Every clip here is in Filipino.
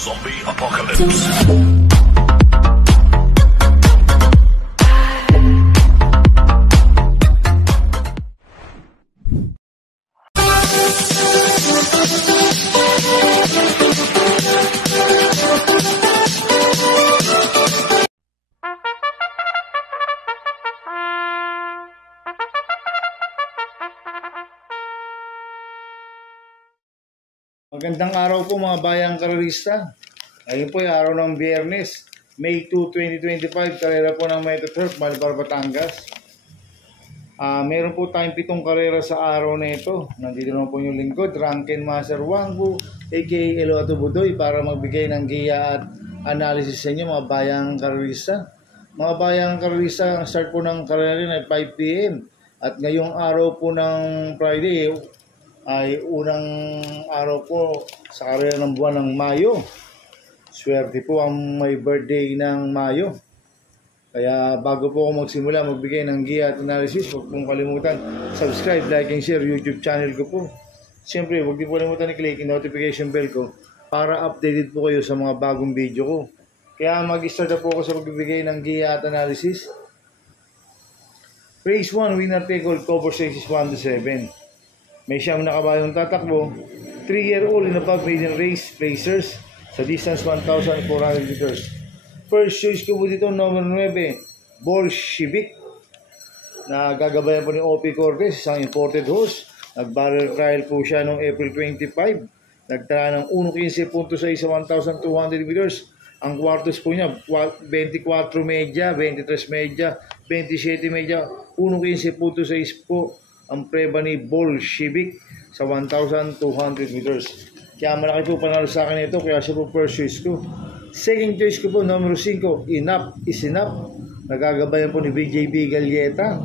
Zombie Apocalypse. Magandang araw po mga bayang karerista. Ngayon po ay araw ng Biyernes, May 2, 2025. Karera po ng Metro Turf, Malbar, Batangas. Meron po tayong 7 karera sa araw na ito. Nandito naman po yung lingkod, Ranken Master Wangbu, aka Elo Atubudoy, para magbigay ng giya at analysis sa inyo mga bayang karerista. Mga bayang karerista, ang start po ng karera rin ay 5 PM. At ngayong araw po ng Friday, ay unang araw po sa karera ng buwan ng Mayo. Swerte po ang may birthday ng Mayo. Kaya bago po ako magsimula magbigay ng giya at analysis, huwag pong kalimutan subscribe, like, and share YouTube channel ko po. Siyempre, huwag din po kalimutan i-click yung notification bell ko para updated po kayo sa mga bagong video ko. Kaya mag-start na po ako sa magbibigay ng giya at analysis. Race 1, winner take all, cover races 1 to 7. May siyam na kabayong tatakbo, 3-year-old and above maiden race racers sa distance 1,400 meters. First choice ko po dito, number 9, Bolshevik, na gagabayan po ni O.P. Cortez, isang imported horse. Nag-barrel trial po siya noong April 25. Nagtala ng 1.15.6 sa 1,200 meters. Ang quartos po niya, 24 media, 23 media, 27 media, 1.15.6 po ang preba ni Bolshevik sa 1,200 meters. Kaya malaki po panalo sa akin ito, kaya siya po first choice ko. Second choice ko po, number 5, Enough is Enough. Nagagabayan po ni BJB Galieta.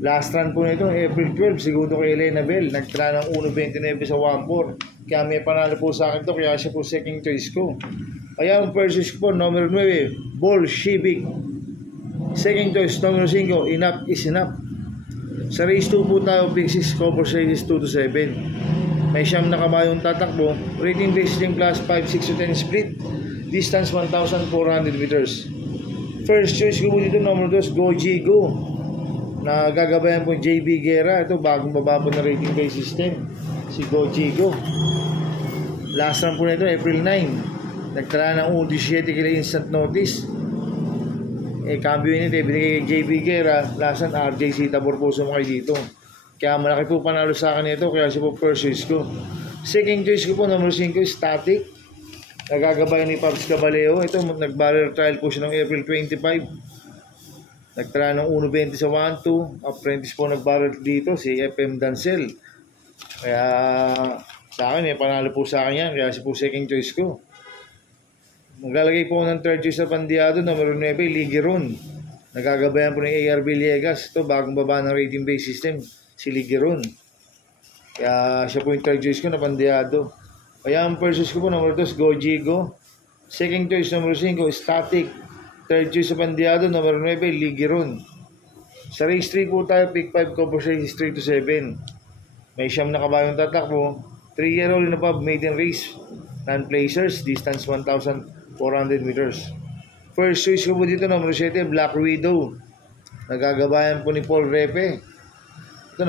Last run po nito, April 12, segundo kay Elena Bell. Nagtala ng 1.29 sa 1.4. Kaya may panalo po sa akin ito, kaya siya po second choice ko. Kaya ang first choice ko po, number 9, Bolshevik. Second choice, number 5, Enough is Enough. Sa race 2 po tayo, pick 6, cover races 2 to 7. May siyam na kabayong tatakbo, rating based in class 5, 6 to 10 split, distance 1,400 meters. First choice ko po dito, number 2, Go G Go, na gagabayan po JB Guerra. Ito, bagong baba po na rating based system, si Go G Go. Last run po na ito, April 9. Nagtala ng 17 kila instant notice. Cambio yun ito, binigay kay JB Guerra, lasan RJC Tabor po sumakay dito. Kaya malaki po panalo sa akin ito, kaya siya po first choice ko. Second choice ko po, number 5, Static. Nagagabayan ni Pabs Caballeo. Ito, nag-barrel trial po siya noong April 25. Nagtala ng 1.20 sa 1.2. Apprentice po nag-barrel dito, si FM Dancel. Kaya sa akin, panalo po sa akin yan, kaya siya po second choice ko. Maglalagay po ng third choice sa Pandiado, number 9, Ligeron. Nagagabayan po ng AR Villegas. Ito, bagong baba ng rating based system, si Ligeron. Kaya siya po yung third choice ko na Pandiado. Kaya ang first choice ko po, number 2, Go Jigo. Second choice, number 5, Static. Third choice sa Pandiado, number 9, Ligeron. Sa race 3 po tayo, pick 5, cover races 3 to 7. May siyam na kabayong tatakbo, 3-year-old and above maiden race, non-placers, distance 1,400 meters. First choice ko po dito, number 7, Black Widow. Nagagabayan po ni Paul Repe. Ito,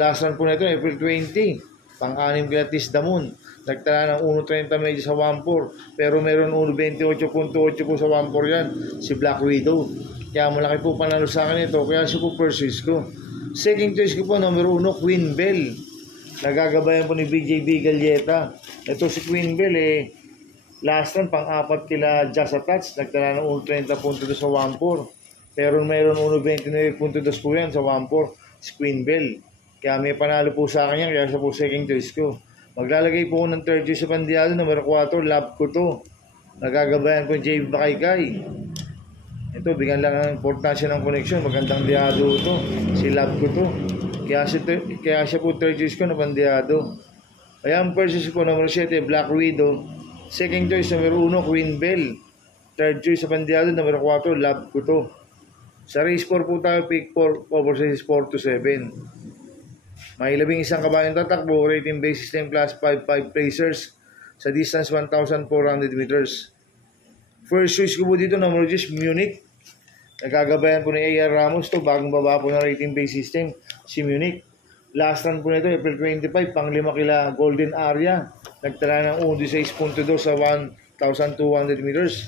last run po na ito, April 20. Pang-anim kila Tis Damon. Nagtala ng 1.30 medyo sa 1.4. Pero meron 1.28.8 po sa 1.4 yan, si Black Widow. Kaya malaki po panalo sa akin ito, kaya siya po first choice ko. Second choice ko po, number 1, Queen Bell. Nagagabayan po ni BJB Galieta. Ito si Queen Bell last run pang-4 kila Just Attach. Nagtala ng 1.30.2 sa 1.4. Pero mayroon 1.29.2 po yan sa 1.4, si Queen Bell. Kaya may panalo po sa akin yan, kaya siya po second choice ko. Maglalagay po ko ng third choice sa Pandiado, number 4, Love Ko To. Nagagabayan po yung JB Bakaykay. Ito, bigyan lang ng importansya ng connection. Magandang diado ito, si Love Ko To. Kaya siya po third choice ko na Pandiado. Kaya ang first choice ko, number 7, Black Widow. Second choice, number 1, Queen Bell. Third choice sa Pandiado, number 4, Love Ko To. Sa race 4 po tayo, pick 4, cover races 4 to 7. May 11 kabayong tatakbo, rating based system class 5 placers sa distance 1,400 meters. First choice ko po dito, number 10, Munich. Nagagabayan po ni A.R. Ramos to, bagong baba po ng rating base system, si Munich. Last run po nito, April 25, pang-5 kila Golden Area. Nagtala ng 16.2 sa 1,200 meters.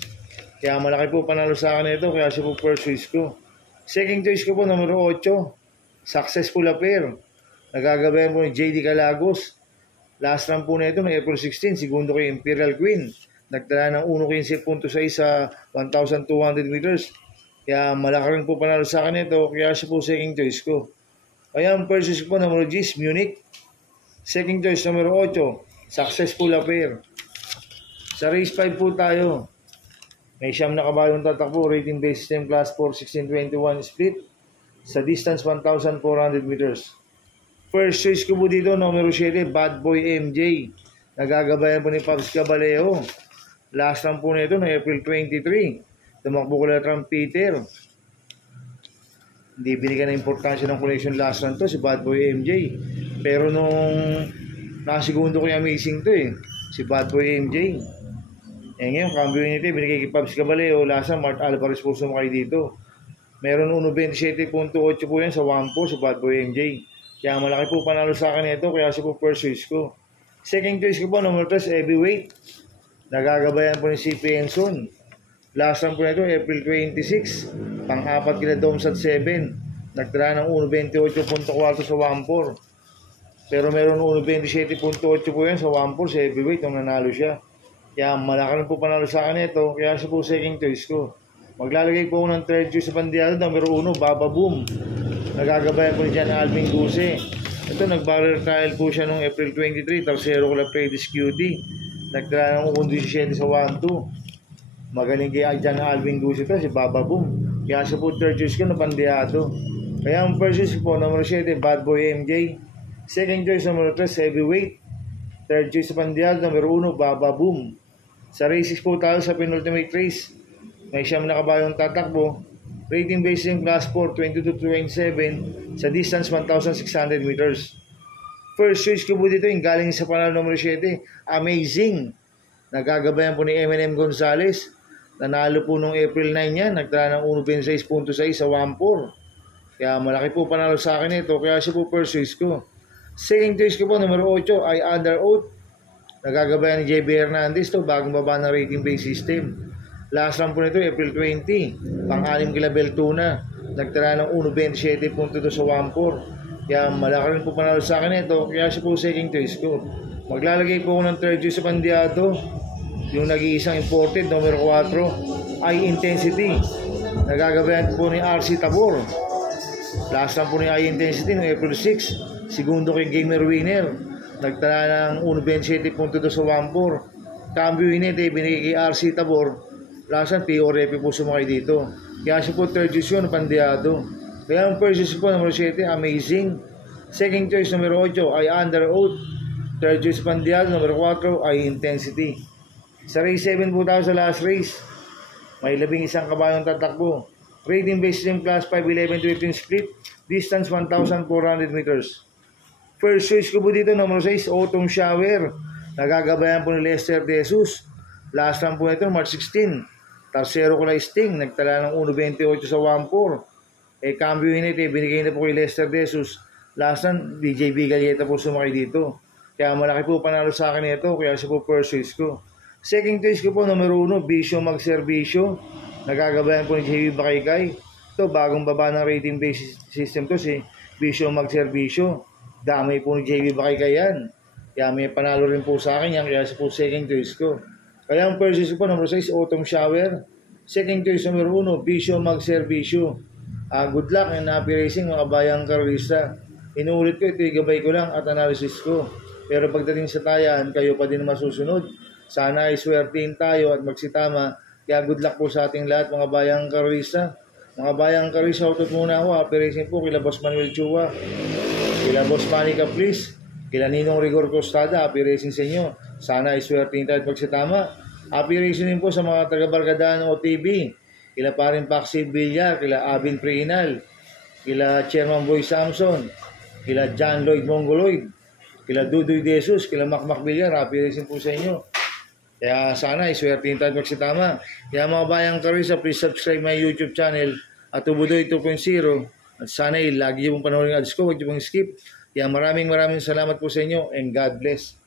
Kaya malaki po panalo sa akin ito, kaya siya po first choice ko. Second choice ko po, numero 8, Successful Affair. Nagagabayan po ni J.D. Calagos. Last run po nito, ng April 16, segundo kay Imperial Queen. Nagtala ng 1.15.6 sa 1,200 meters. Kaya malaki rin po panalo sa akin ito, kaya siya po second choice ko. Kaya ang first choice ko, numero 10, Munich. Second choice, numero 8, Successful Affair. Sa race 5 po tayo. May siyam na kabayong tatakbo, rating base system class 4, 1621 split. Sa distance 1,400 meters. First choice ko po dito, numero 7, Bad Boy MJ. Nagagabayan po ni Pabs Caballero. Last run po nito na April 23. Tumakbo ko lang Peter. Hindi binigyan ng importansya ng collection last run to, si Bad Boy MJ. Pero nung nakasigundo ko yung amazing to si Bad Boy MJ. Ngayon, cambio nito, binigay kay Pabs Caballero. Last run, Mart Alvarez po sumakay dito. Meron 1.27.8 po yan sa 1 po, si Bad Boy MJ. Kaya malaki po panalo sa akin ito, kaya siya po first choice ko. Second choice ko po, number 3, Heavyweight. Nagagabayan po ni CP Enson. Last run po nito, April 26. Pang-4 kila Domsat 7. Nagtala ng 1.28.4 sa 1.4. Pero meron 1.27.8 po yan sa 1.4 sa Heavyweight nung nanalo siya. Kaya malaki rin po panalo sa akin ito, kaya siya po second choice ko. Maglalagay po ako ng third choice sa bandiado, number 1, Baba Boom. Nagagabayan po ni John Alvin Guse. Ito, nag-barrel trial po siya noong April 23, tarsero ko lang Predis QT. Nagtala ng 1.17 sa 1.2. Magaling kay John Alvin Guse ito, si Baba Boom. Kaya siya po third choice ko na bandiado. Kaya ang first choice po, number 7, Bad Boy MJ. Second choice, number 3, Heavyweight. Third choice sa bandiado, number 1, Baba Boom. Sa races po tayo sa penultimate race. May siyam na kabayong tatakbo. Rating base in class 4, 22-27 sa distance 1,600 meters. First choice ko po dito yung galing sa panalo numero 7, Amazing. Nagagabayan po ni M&M Gonzalez. Nanalo po nung April 9 yan. Nagtala ng 1.6.6 sa 1.4. Kaya malaki po panalo sa akin ito. Kaya siya po first choice ko. Second choice ko po, numero 8, ay Under Oath. Nagagabayan ni JB Hernandez to, bagong baba ng rating base system. Last run po nito, April 20. Pang-6 kila Beltuna. Nagtala ng 1.27.2 sa 1.4. Kaya malaki rin po panalo sa akin ito. Kaya siya po second choice ko. Maglalagay po ako ng third choice sa bandiado. Yung nag-iisang imported, numero 4, High Intensity. Nagagabayan po ni RC Tabor. Last run po ni High Intensity noong April 6. Segundo kay Gamer Winner. Nagtala ng 1.27.2 sa 1.4. Cambio init binigay kay RC Tabor. Lasan, PO Repi po sumakay dito. Kaya siya po third choice yun, bandiado. Kaya ang first choice po, numero 7, Amazing. Second choice, numero 8, ay Under Oath. Third choice, bandiado. Numero 4, ay Intensity. Sa race 7 po tayo sa last race. May 11 kabayong tatakbo. Rating based in class 5, 11-15 split. Distance 1,400 meters. First choice ko po dito, numero 6, Autumn Shower. Nagagabayan po ni Lester De Jesus. Last run po ito, March 16. Tarsero ko lang Sting, nagtala ng 1.28 sa 1.4. Cambio init, binigay na po kay Lester De Jesus. Last run, DJB Galleta po sumakay dito. Kaya malaki po panalo sa akin ito, kaya siya po first choice ko. Second choice ko po, numero 1, Bisyo Magserbisyo. Nagagabayan po ni JB Bakaykay. Ito, bagong baba ng rating base system to, si Bisyo Magserbisyo. Damay po ni JB Bakaykay yan. Kaya may panalo rin po sa akin yan, kaya siya po second choice ko. Kaya ang first choice ko po, number 6, Autumn Shower. Second choice, number 1, Bisyo Magserbisyo. Good luck and happy racing mga bayang karolista. Inuulit ko, ito gabay ko lang at analysis ko. Pero pagdating sa tayan, kayo pa din masusunod. Sana ay swertein tayo at magsitama. Kaya good luck po sa ating lahat mga bayang karolista. Mga bayang karolista, utot muna ako. Happy racing po kila Boss Manuel Chua. Kila Boss Manica Please. Kila Ninong Rigor Costada. Happy racing sa inyo. Sana ay swertein tayo at magsitama. Happy racing din po sa mga taga-Bargadaan OTB. Kila Parin Paxi Villar, kila Abin Priinal, kila Chairman Boy Samson, kila John Lloyd Mongoloid, kila Dudoy De Jesus, kila Macmac Villar. Happy racing po sa inyo. Kaya sana iswertihin tayo magsitama. Kaya mga bayang Karisa, please subscribe my YouTube channel at Tubudoy 2.0. At sana lagi yung panahon ng ads ko, huwag yung skip. Kaya maraming salamat po sa inyo and God bless.